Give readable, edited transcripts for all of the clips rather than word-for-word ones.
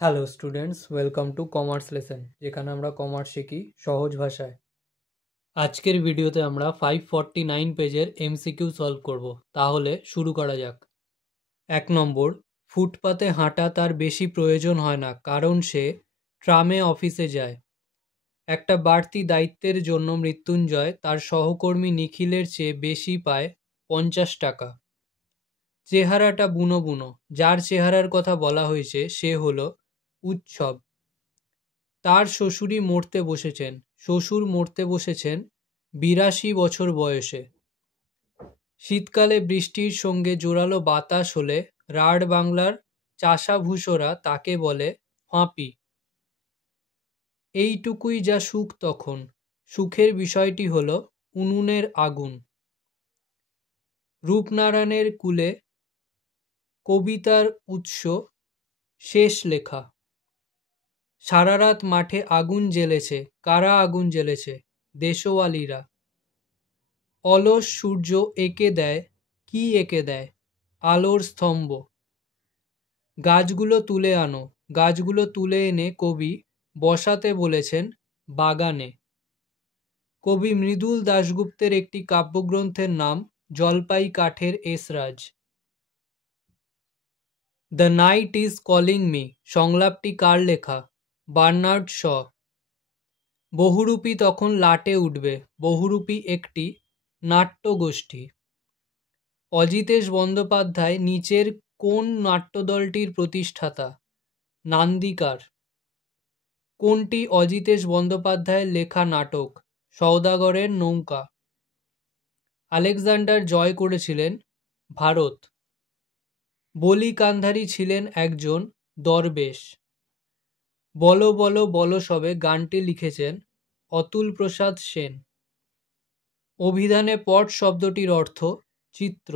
Hello students, welcome to commerce lesson, যেখানে আমরা commerce শিখি সহজ ভাষায়। আজকের ভিডিওতে আমরা 549 পেজের এমসিকিউ সলভ করব। তাহলে শুরু করা যাক। 1 নম্বর, ফুটপাতে হাঁটা তার বেশি প্রয়োজন হয় না, কারণ সে ট্রামে অফিসে যায়। একটা বাড়তি দায়িত্বের জন্য মৃত্যুঞ্জয় তার সহকর্মী নিখিলের চেয়ে বেশি পায় 50 টাকা। চেহারাটা বুনো বুনো। যার চেহারার কথা বলা হয়েছে সে হলো উৎসব। তার শ্বশুরই মরতে বসেছেন। শ্বশুর মরতে বসেছেন 82 বছর বয়সে। শীতকালে বৃষ্টির সঙ্গে জোরালো বাতাস হলে রাঢ় বাংলার চাষাভুষোরা তাকে বলে ফাঁপি। এইটুকুই যা সুখ তখন। সুখের বিষয়টি হল উনুনের আগুন। রূপনারায়ণের কুলে কবিতার উৎস শেষ লেখা। সারারাত মাঠে আগুন জ্বেলেছে। কারা আগুন জ্বেলেছে? দেশওয়ালিরা। অলস সূর্য এঁকে দেয়। কি এঁকে দেয়? আলোর স্তম্ভ। গাছগুলো তুলে আনো। গাছগুলো তুলে এনে কবি বসাতে বলেছেন বাগানে। কবি মৃদুল দাশগুপ্তের একটি কাব্যগ্রন্থের নাম জলপাই কাঠের এসরাজ। The night is calling me সংলাপটি কার লেখা? বার্নার্ড শ। বহুরূপী তখন লাটে উঠবে। বহুরূপী একটি নাট্যগোষ্ঠী। অজিতেশ বন্দ্যোপাধ্যায় নিচের কোন নাট্যদলটির প্রতিষ্ঠাতা? নান্দিকার। কোনটি অজিতেশ বন্দ্যোপাধ্যায়ের লেখা নাটক? সওদাগরের নৌকা। আলেকজান্ডার জয় করেছিলেন ভারত। বলি কান্ধারী ছিলেন একজন দরবেশ। বলো বলো বলো সবে গানটি লিখেছেন অতুল প্রসাদ সেন। অভিধানে পট শব্দটির অর্থ চিত্র।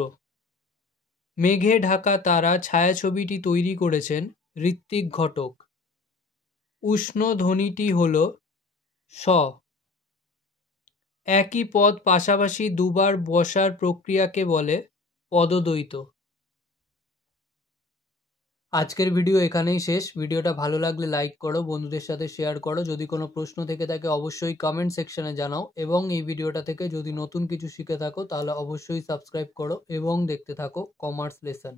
মেঘে ঢাকা তারা ছায়াছবিটি তৈরি করেছেন ঋত্বিক ঘটক। উষ্ণ ধ্বনিটি হল স। একই পদ পাশাপাশি দুবার বসার প্রক্রিয়াকে বলে পদদ্বৈত। আজকের ভিডিও এখানেই শেষ। ভিডিওটা ভালো লাগলে লাইক করো, বন্ধুদের সাথে শেয়ার করো। যদি কোনো প্রশ্ন থেকে থাকে অবশ্যই কমেন্ট সেকশনে জানাও, এবং এই ভিডিওটা থেকে যদি নতুন কিছু শিখে থাকো তাহলে অবশ্যই সাবস্ক্রাইব করো এবং দেখতে থাকো কমার্স লেসন।